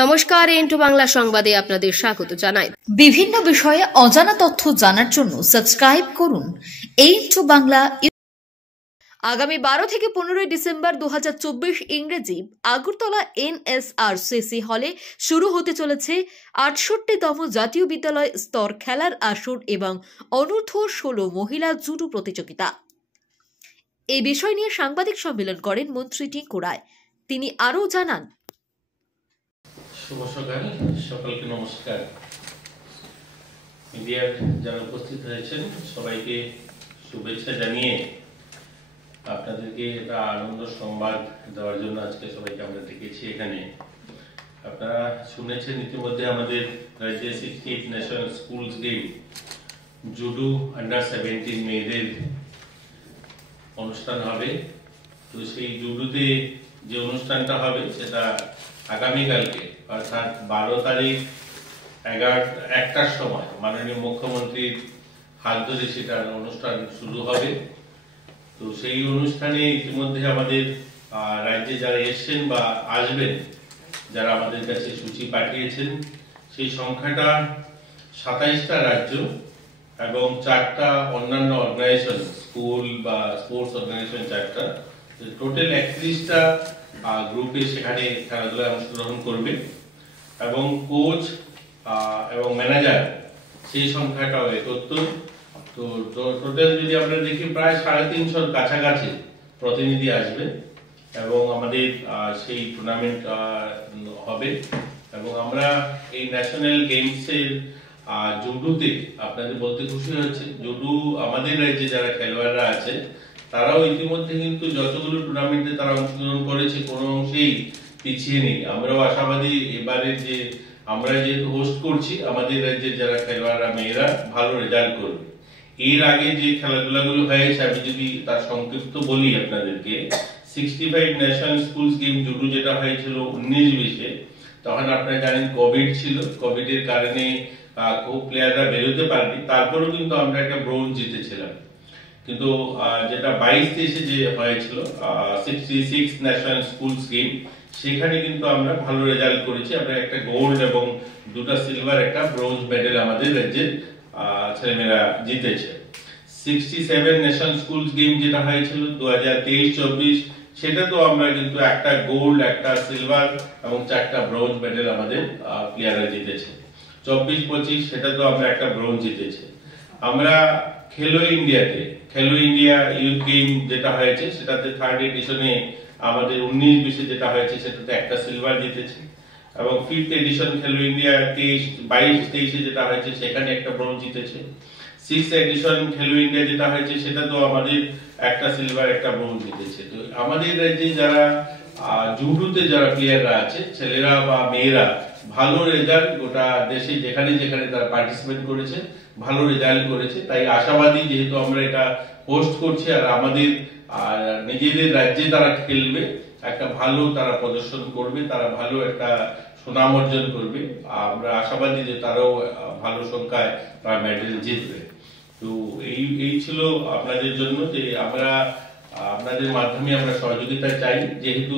নমস্কার, এন্টু বাংলা সংবাদে আপনাদের স্বাগত জানাই। বিভিন্ন বিষয়ে অজানা তথ্য জানার জন্য সাবস্ক্রাইব করুন এন্টু বাংলা। আগামী 12 থেকে 15 ডিসেম্বর 2024 ইংরেজি আগরতলা NSRCC হলে শুরু হতে চলেছে 68তম জাতীয় বিদ্যালয় স্তর খেলার আসর এবং অনূর্ধ্ব 16 মহিলা জুডো প্রতিযোগিতা। এই বিষয় নিয়ে সাংবাদিক সম্মেলন করেন মন্ত্রী টিঙ্কু রায়। তিনি আরও জানান, শুভ সকাল, সকলকে নমস্কার। মিডিয়ার যারা উপস্থিত হয়েছেন সবাইকে শুভেচ্ছা জানিয়ে আপনাদেরকে একটা আনন্দ সংবাদ দেওয়ার জন্য আজকে সবাইকে আমরা ডেকেছি এখানে। আপনারা শুনেছেন ইতিমধ্যে আমাদের রাজ্যে 68 national schools game judo under 17 মেয়েদের অনুষ্ঠান হবে। তো সেই জুডোতে যে অনুষ্ঠানটা হবে সেটা আগামীকালকে অর্থাৎ 12 তারিখ 1টার সময় মাননীয় মুখ্যমন্ত্রীর হাত ধরে সেটার অনুষ্ঠান শুরু হবে। তো সেই অনুষ্ঠানে ইতিমধ্যে আমাদের রাজ্যে যারা এসছেন বা আসবেন, যারা আমাদের কাছে সূচি পাঠিয়েছেন, সেই সংখ্যাটা 27টা রাজ্য এবং 4টা অন্যান্য অর্গানাইজেশন, স্কুল বা স্পোর্টস অর্গানাইজেশন 4টা, টোটাল 31টা গ্রুপে সেখানে খেলাধুলায় অংশগ্রহণ করবে এবং কোচ এবং ম্যানেজার সেই সংখ্যাটাও 71। তো টোটাল যদি আমরা দেখি প্রায় 350 কাছাকাছি প্রতিনিধি আসবে এবং আমাদের সেই টুর্নামেন্ট হবে। এবং আমরা এই ন্যাশনাল গেমসের জুডোতে আপনাদের বলতে খুশি হচ্ছে, জুডো আমাদের রাজ্যে যারা খেলোয়াড়রা আছে তারাও ইতিমধ্যে কিন্তু যতগুলো টুর্নামেন্টে তারা অংশগ্রহণ করেছে কোনো অংশেই পিছিয়ে নেই। আমরাও আশাবাদী এবারে যে আমরা যেহেতু হোস্ট করছি, আমাদের রাজ্যের যারা খেলোয়াড়রা মেয়েরা ভালো রেজাল্ট করবে। এর আগে যে খেলাধুলাগুলো হয়েছে আমি যদি তার সংক্ষিপ্ত বলি আপনাদেরকে, 65 ন্যাশনাল স্কুলস গেম জুডো যেটা হয়েছিল 19-20-এ, তখন আপনারা জানেন কোভিড ছিল। কোভিডের কারণে খুব প্লেয়াররা বেরোতে পারেনি, তারপরেও কিন্তু আমরা একটা ব্রোঞ্জ জিতেছিলাম। কিন্তু যেটা 22-23-এ যে হয়েছিল 66 ন্যাশনাল স্কুলস গেম, সেখানে কিন্তু আমরা ভালো রেজাল্ট করেছি। আমরা একটা গোল্ড এবং 2টা সিলভার, একটা ব্রোঞ্জ মেডেল আমাদের রাজ্যের ছেলেমেয়েরা জিতেছে। 67 ন্যাশনাল স্কুলস গেম যেটা হয়েছিল 2023-24, সেটা তো আমরা কিন্তু একটা গোল্ড, একটা সিলভার এবং 4টা ব্রোঞ্জ মেডেল আমাদের প্লেয়াররা জিতেছে। 24-25 সেটা তো আমরা একটা ব্রোঞ্জ জিতেছে। আমরা খেলো ইন্ডিয়া ইউথ গেম যেটা হয়েছে সেটাতে 3rd এডিশনে আমাদের 19-20-এ যেটা হয়েছে সেটাতে একটা সিলভার জিতেছে এবং 5th এডিশন খেলো ইন্ডিয়া 22-23-এ যেটা হয়েছে সেখানে একটা ব্রোঞ্জ জিতেছে। 6th এডিশন খেলো ইন্ডিয়া যেটা হয়েছে সেটা তো আমাদের একটা সিলভার, একটা ব্রোঞ্জ জিতেছে। তো আমাদের রাজ্যে যারা জুডোতে যারা প্লেয়াররা আছে, ছেলেরা বা মেয়েরা, ভালো রেজাল্ট গোটা দেশে যেখানে যেখানে তারা পার্টিসিপেট করেছে ভালো রেজাল্ট করেছে। তাই আশাবাদী, যেহেতু আমরা এটা হোস্ট করছি আর আমাদের নিজেদের রাজ্যে তারা খেলবে, একটা ভালো তারা প্রদর্শন করবে, তারা ভালো একটা সুনাম অর্জন করবে। আমরা আশাবাদী যে তারাও ভালো সংখ্যায় তারা মেডেল জিতবে। তো এই ছিল আপনাদের জন্য যে আমরা আপনাদের মাধ্যমে আমরা সহযোগিতা চাই। যেহেতু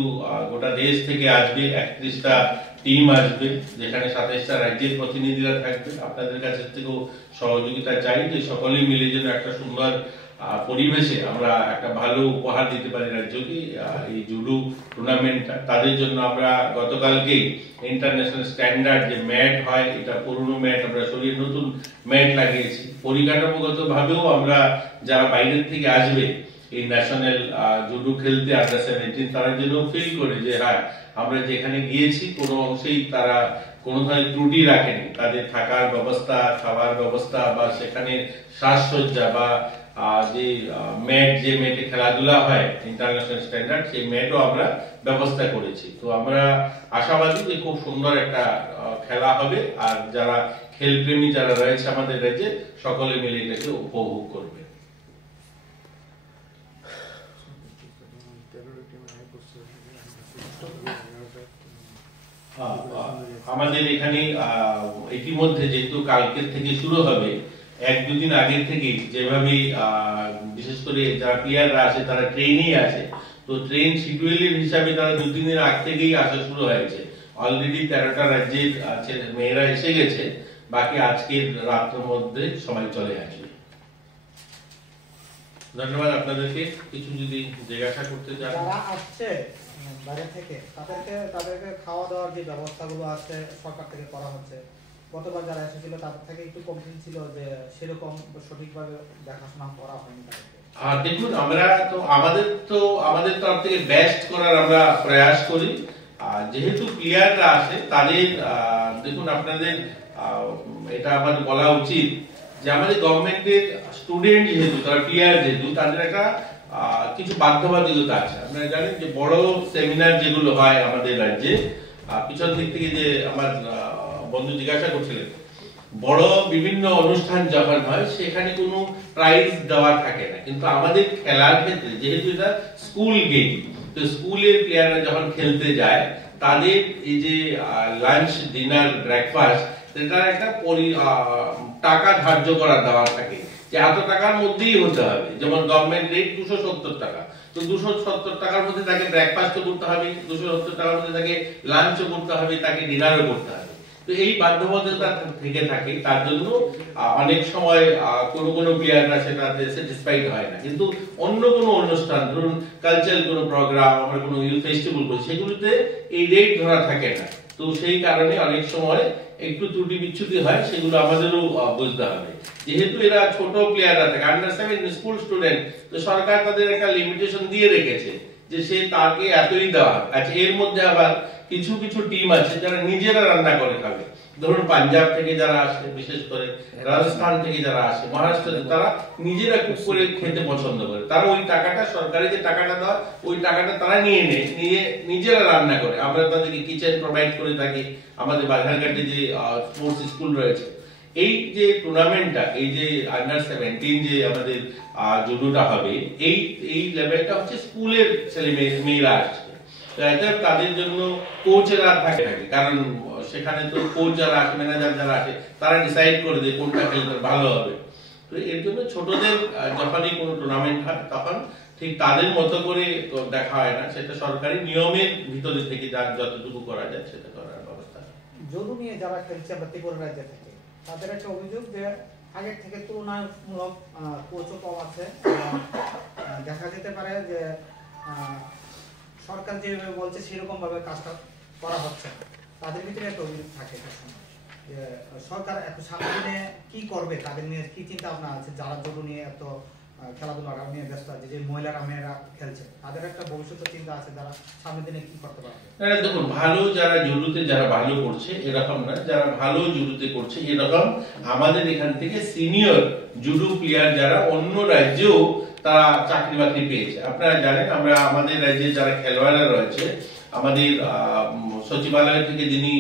গোটা দেশ থেকে আসবে, 31টা টিম আসবে, যেখানে 27টা রাজ্যের প্রতিনিধিরা থাকবে, আপনাদের কাছ থেকেও সহযোগিতা চাই যে সকলে মিলে যেন একটা সুন্দর পরিবেশে আমরা একটা ভালো উপহার দিতে পারি রাজ্যকে। এই জুডো টুর্নামেন্টটা তাদের জন্য আমরা গতকালকে ইন্টারন্যাশনাল স্ট্যান্ডার্ড যে ম্যাট হয়, এটা পুরনো ম্যাট আমরা সরিয়ে নতুন ম্যাট লাগিয়েছি। পরিকাঠামোগত ভাবেও আমরা যারা বাইরের থেকে আসবে এই ন্যাশনাল জুডো খেলতে আন্ডার 17, তারা যেন ফিল করে যে হ্যাঁ, আমরা যেখানে গিয়েছি কোনো অংশেই তারা কোনো ধরনের ত্রুটি রাখেনি। তাদের থাকার ব্যবস্থা, খাবার ব্যবস্থা বা সেখানে সাজসজ্জা বা যে ম্যাট, যে ম্যাটে খেলাধুলা হয় ইন্টারন্যাশনাল স্ট্যান্ডার্ড, সেই ম্যাটও আমরা ব্যবস্থা করেছি। তো আমরা আশাবাদী যে খুব সুন্দর একটা খেলা হবে আর যারা খেলপ্রেমী যারা রয়েছে আমাদের রাজ্যে সকলে মিলে এটাকে উপভোগ করবে। আমাদের এখানে ইতিমধ্যে যেহেতু কালকের থেকে শুরু হবে, 1-2 দিন আগের থেকে যেভাবে বিশেষ করে যারা প্লেয়াররা আছে তারা ট্রেনেই আছে, তো ট্রেন শিডিউলের হিসাবে তারা 2-3 দিন আগ থেকেই আসা শুরু হয়েছে। অলরেডি 13টা রাজ্যের মেয়েরা এসে গেছে, বাকি আজকের রাতের মধ্যে সবাই চলে আসবে। ধন্যবাদ আপনাদেরকে। কিছু যদি জিজ্ঞাসা করতে চান। যারা আসছে বাইরে থেকে তাদেরকে খাওয়া দাওয়ার যে ব্যবস্থাগুলো আছে সরকার থেকে করা হচ্ছে, গতবার যারা এসেছিল তাদের থেকে একটু কমপ্লেন ছিল যে সেরকম সঠিকভাবে দেখাশোনা করা হয়নি তাদেরকে। দেখুন, আমরা তো আমাদের তরফ থেকে বেস্ট করার আমরা প্রয়াস করি। যেহেতু প্লেয়াররা আসে তাদের দেখুন, আপনাদের এটা আমাদের বলা উচিত যে আমাদের গভর্নমেন্টের স্টুডেন্ট যেহেতু তারা প্লেয়ার, যেহেতু তাদের একটা কিছু বাধ্যবাধকতা আছে। আপনারা জানেন যে বড় সেমিনার যেগুলো হয় আমাদের রাজ্যে, পিছন দিক থেকে যে আমার বন্ধু জিজ্ঞাসা করছিলেন, বড় বিভিন্ন অনুষ্ঠান যখন হয় সেখানে কোনো প্রাইজ দেওয়া থাকে না, কিন্তু আমাদের খেলার ক্ষেত্রে যেহেতু এটা স্কুল গেম, তো স্কুলের প্লেয়াররা যখন খেলতে যায় তাদের এই যে লাঞ্চ, ডিনার, ব্রেকফাস্ট, সেটার একটা টাকা ধার্য করা দেওয়া থাকে যে এত টাকার মধ্যেই হতে হবে। যেমন গভর্নমেন্ট রেট 270 টাকা, তো 270 টাকার মধ্যে তাকে ব্রেকফাস্টও করতে হবে, 270 টাকার মধ্যে তাকে লাঞ্চও করতে হবে, তাকে ডিনারও করতে হবে। তো এই বাধ্যবাধকতা থেকে থাকে, তার জন্য অনেক সময় কোনো প্লেয়াররা সেটাতে স্যাটিসফাইড হয় না। কিন্তু অন্য কোনো অনুষ্ঠান, ধরুন কালচারাল কোনো প্রোগ্রাম, আমরা কোনো ইউথ ফেস্টিভ্যাল করি, সেগুলোতে এই রেট ধরা থাকে না। তো সেই কারণে অনেক সময় একটু ত্রুটি বিচ্ছুতি হয়, সেগুলো আমাদেরও বুঝতে হবে। যেহেতু এরা ছোট প্লেয়াররা থাকে, আন্ডার 7 স্কুল স্টুডেন্ট, তো সরকার তাদের একটা লিমিটেশন দিয়ে রেখেছে যে সে তাকে এতই দেওয়া। আচ্ছা, এর মধ্যে আবার কিছু কিছু টিম আছে যারা নিজেরা রান্না করে খাবে। ধরুন পাঞ্জাব থেকে যারা আসে, বিশেষ করে রাজস্থান থেকে যারা আসে, মহারাষ্ট্র, তারা নিজেরা কুক করে খেতে পছন্দ করে। তারা ওই টাকাটা, সরকারি যে টাকাটা দেওয়া, ওই টাকাটা তারা নিয়ে নেয়, নিয়ে নিজেরা রান্না করে। আমরা তাদেরকে কিচেন প্রোভাইড করে থাকি। আমাদের বাধারঘাটে যে স্পোর্টস স্কুল রয়েছে, এই যে টুর্নামেন্টটা, এই যে আন্ডার 17 যে আমাদের জুডোটা হবে, এই লেভেলটা হচ্ছে স্কুলের ছেলে মেয়েরা আসছে। তাদের জন্য কোচেরা থাকে, কারণ সেখানে তো কোচ যারা আসে, ম্যানেজার যারা আসে, তারা ডিসাইড করে দেয় কোনটা খেলতে ভালো হবে। তো এর জন্য ছোটদের যখনই কোনো টুর্নামেন্ট হয় তখন ঠিক তাদের মতো করে দেখা হয় না, সেটা সরকারি নিয়মের ভিতরে থেকে যার যতটুকু করা যায় সেটা করার ব্যবস্থা। যদু নিয়ে যারা খেলছে আমরা ত্রিপুরা রাজ্য থেকে, তাদের একটা অভিযোগ যে আগের থেকে তুলনামূলক কোচও কম আছে। দেখা যেতে পারে যে সরকার যেভাবে বলছে সেরকম ভাবে কাজটা করা হচ্ছে। তাদের ভিতরে একটা অভিযোগ থাকে যে সরকার এত সামনে দিনে কি করবে, তাদের নিয়ে কি চিন্তা ভাবনা আছে, যারা জুডো নিয়ে এত খেলাধুলা নিয়ে ব্যস্ত আছে, যে মহিলারা মেয়েরা খেলছে, তাদের একটা ভবিষ্যতের চিন্তা আছে, যারা সামনের দিনে কি করতে পারবে। দেখুন, ভালো যারা জুডোতে যারা ভালো করছে এরকম না, যারা ভালো জুডোতে করছে এরকম আমাদের এখান থেকে সিনিয়র জুডো প্লেয়ার যারা অন্য রাজ্যেও তারা চাকরি বাকরি পেয়েছে। আপনারা জানেন, আমরা আমাদের রাজ্যে যারা খেলোয়াড়রা রয়েছে, আমাদের সচিবালয় থেকে যিনি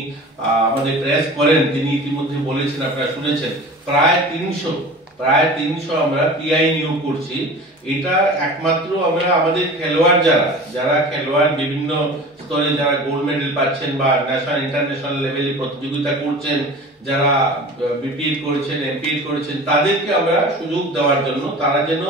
আমাদের প্রেস করেন, তিনি ইতিমধ্যে বলেছেন, আপনারা শুনেছেন, প্রায় 300 আমরা পিআই নিয়োগ করছি। এটা একমাত্র আমরা আমাদের খেলোয়াড় যারা খেলোয়াড় বিভিন্ন স্তরে যারা গোল্ড মেডেল পাচ্ছেন বা ন্যাশনাল ইন্টারন্যাশনাল লেভেলে প্রতিযোগিতা করছেন, যারা বিপিএড করেছেন, এমপিএড করেছেন, তাদেরকে আমরা সুযোগ দেওয়ার জন্য, তারা যেন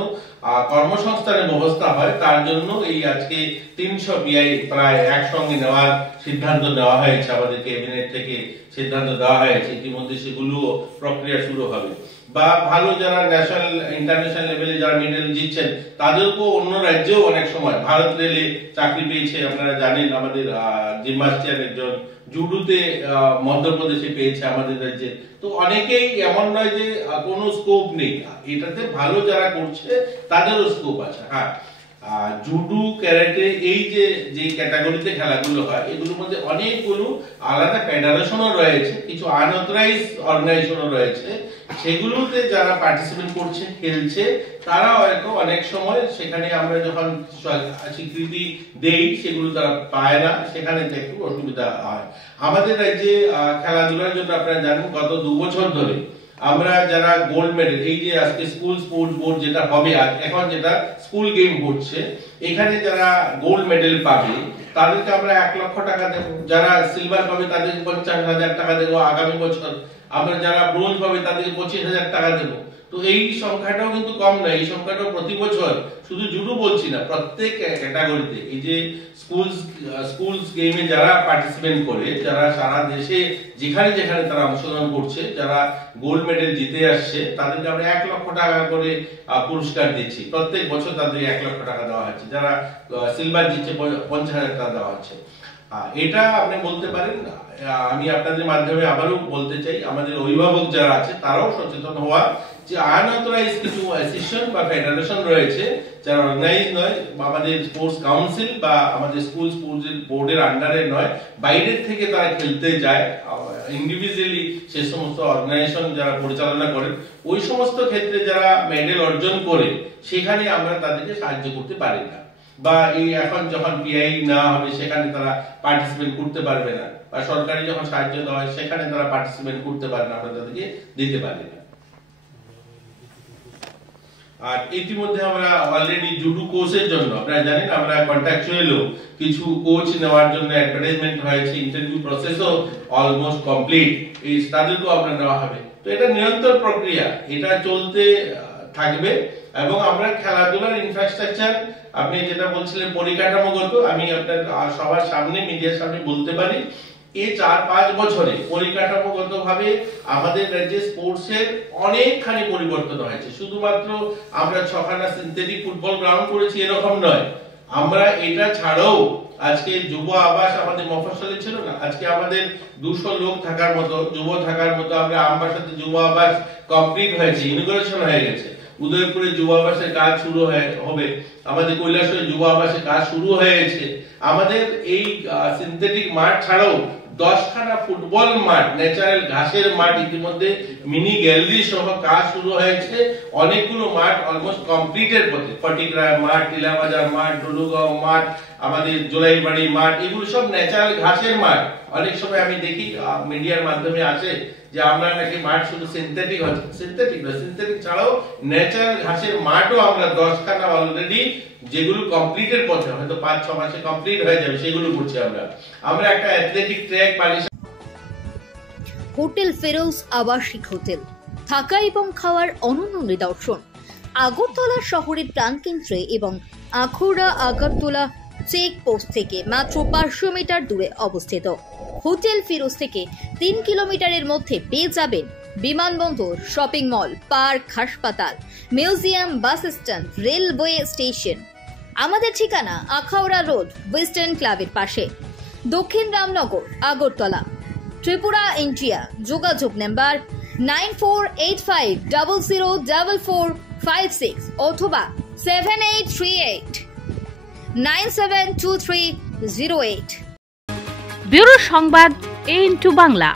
কর্মসংস্থানের ব্যবস্থা হয়, তার জন্য এই আজকে 300 পিআই প্রায় একসঙ্গে নেওয়ার সিদ্ধান্ত নেওয়া হয়েছে। আমাদের ক্যাবিনেট থেকে সিদ্ধান্ত দেওয়া হয়েছে, ইতিমধ্যে সেগুলো প্রক্রিয়া শুরু হবে। বা ভালো যারা ন্যাশনাল ইন্টারন্যাশনাল লেভেলে যারা মেডেল জিতছেন, তাদেরকেও অন্য রাজ্যেও অনেক সময় ভারত রেলে চাকরি পেয়েছে। আপনারা জানেন, আমাদের জিমনাস্টিয়ান একজন জুডোতে মধ্যপ্রদেশে পেয়েছে আমাদের রাজ্যে। তো অনেকেই, এমন নয় যে কোনো স্কোপ নেই, এটাতে ভালো যারা করছে তাদেরও স্কোপ আছে। হ্যাঁ, জুডো, ক্যারাটে, এই যে ক্যাটাগরিতে খেলাগুলো হয়, এগুলোর মধ্যে অনেকগুলো আলাদা ফেডারেশনও রয়েছে, কিছু আনঅথরাইজ অর্গানাইজেশনও রয়েছে। সেগুলোতে যারা পার্টিসিপেট করছে, খেলছে, তারা হয়তো অনেক সময় সেখানে আমরা যখন স্বীকৃতি দেই সেগুলো তারা পায় না, সেখানে একটু অসুবিধা হয়। আমাদের রাজ্যে খেলাধুলার জন্য আপনারা জানেন, গত 2 বছর ধরে আমরা যারা গোল্ড মেডেল, এই যে আজকে স্কুল স্পোর্টস বোর্ড যেটা হবে, এখন যেটা স্কুল গেম হচ্ছে, এখানে যারা গোল্ড মেডেল পাবে তাদেরকে আমরা 1 লক্ষ টাকা দেবো। যারা সিলভার পাবে তাদেরকে 50,000 টাকা দেবো আগামী বছর। আমরা যারা ব্রোঞ্জ পাবে তাদেরকে 25,000 টাকা দেবো। তো তো এই সংখ্যাটাও কিন্তু কম নয়, এই সংখ্যাটাও প্রতি বছর, শুধু জুডো বলছি না, প্রত্যেক ক্যাটাগরিতে এই যে স্কুলস গেমে যারা পার্টিসিপেট করে, যারা সারা দেশে যেখানে যেখানে তারা অংশগ্রহণ করছে, যারা গোল্ড মেডেল জিতে আসছে, তাদেরকে আমরা 1 লক্ষ টাকা করে পুরস্কার দিচ্ছি। প্রত্যেক বছর তাদের 1 লক্ষ টাকা দেওয়া হচ্ছে। যারা সিলভার জিতছে 50,000 টাকা দেওয়া হচ্ছে। এটা আপনি বলতে পারেন। আমি আপনাদের মাধ্যমে আবারও বলতে চাই, আমাদের অভিভাবক যারা আছে তারাও সচেতন হওয়া, যে আনঅথরাইজ কিছু অ্যাসোসিয়েশন বা ফেডারেশন রয়েছে যারা অর্গানাইজ নয়, আমাদের স্পোর্টস কাউন্সিল বা আমাদের স্পোর্টস বোর্ডের আন্ডারে নয়, বাইরের থেকে তারা খেলতে যায় ইন্ডিভিজুয়ালি, সে সমস্ত অর্গানাইজেশন যারা পরিচালনা করেন, ওই সমস্ত ক্ষেত্রে যারা মেডেল অর্জন করে, সেখানে আমরা তাদেরকে সাহায্য করতে পারি না, বা এই এখন যখন পিআই না হবে সেখানে তারা পার্টিসিপেট করতে পারবে না, বা সরকারি যখন সাহায্য দেওয়া হয় সেখানে তারা পার্টিসিপেট করতে পারে না, আমরা তাদেরকে দিতে পারি না। আর ইতিমধ্যে আমরা অলরেডি জুডো কোচের জন্য আপনারা জানেন আমরা কন্ট্রাকচুয়ালও কিছু কোচ নেওয়ার জন্য অ্যাডভার্টাইজমেন্ট হয়েছে, ইন্টারভিউ প্রসেসও অলমোস্ট কমপ্লিট, এই তাদেরকেও আমরা নেওয়া হবে। তো এটা নিরন্তর প্রক্রিয়া, এটা চলতে থাকবে। এবং আমরা খেলাধুলার ইনফ্রাস্ট্রাকচার, আপনি যেটা বলছিলেন পরিকাঠামোগত, আমি আপনার সবার সামনে মিডিয়ার সামনে বলতে পারি, এই 4-5 বছরে পরিকাঠামোগত ভাবে আমাদের রাজ্যে স্পোর্টস এর অনেকখানি পরিবর্তন হয়েছে। শুধুমাত্র আমরা 6খানা সিনথেটিক ফুটবল গ্রাউন্ড করেছি এরকম নয়, আমরা এটা ছাড়াও আজকে যুব আবাস আমাদের মফস্বলে ছিল না, আজকে আমাদের 200 লোক থাকার মতো, যুব থাকার মতো আমরা আমবাসাতে যুব আবাস কমপ্লিট হয়েছে, ইনোগ্রেশন হয়ে গেছে। উদয়পুরে যুব আবাসের কাজ শুরু হবে, আমাদের কৈলাসহরে যুব আবাসের কাজ শুরু হয়েছে। আমাদের এই সিনথেটিক মাঠ ছাড়াও 10খানা ফুটবল মাঠ, ন্যাচারাল ঘাসের মাঠ, ইতিমধ্যে মিনি গ্যালারি সহ কাজ শুরু হয়েছে। অনেকগুলো মাঠ অলমোস্ট কমপ্লিটের পথে, ফটিকরায় মাঠ, টিলাবাজার মাঠ, ডলুগাঁও মাঠ, আমাদের জোলাইবাড়ি মাঠ, এগুলো সব ন্যাচারাল ঘাসের মাঠ। অনেক সময় আমি দেখি মিডিয়ার মাধ্যমে আসে যে আমরা নাকি মাঠ শুধু সিনথেটিক হচ্ছে, সিনথেটিক না, সিনথেটিক ছাড়াও ন্যাচারাল ঘাসের মাঠও আমরা 10খানা অলরেডি, যেগুলো কমপ্লিটের পথে, হয়তো 5-6 মাসে কমপ্লিট হয়ে যাবে, সেগুলো করছি আমরা একটা অ্যাথলেটিক ট্র্যাক পারি। হোটেল ফেরোজ আবাসিক হোটেল, থাকা এবং খাওয়ার অনন্য নিদর্শন। আগরতলা শহরের প্রাণকেন্দ্রে এবং আখাউড়া আগরতলা চেকপোস্ট থেকে মাত্র 500 মিটার দূরে অবস্থিত। হোটেল ফিরোজ থেকে 3 কিলোমিটারের মধ্যে পেয়ে যাবেন বিমানবন্দর, শপিং মল, পার্ক, হাসপাতাল, museum, bus stand, railway station. আমাদের ঠিকানা আখাউড়া রোড, ওয়েস্টার্ন ক্লাবের পাশে, দক্ষিণ রামনগর, আগরতলা, ত্রিপুরা, ইন্ডিয়া। যোগাযোগ নাম্বার 9485004456 অথবা 7838972308। ব্যুরো সংবাদ A2 বাংলা।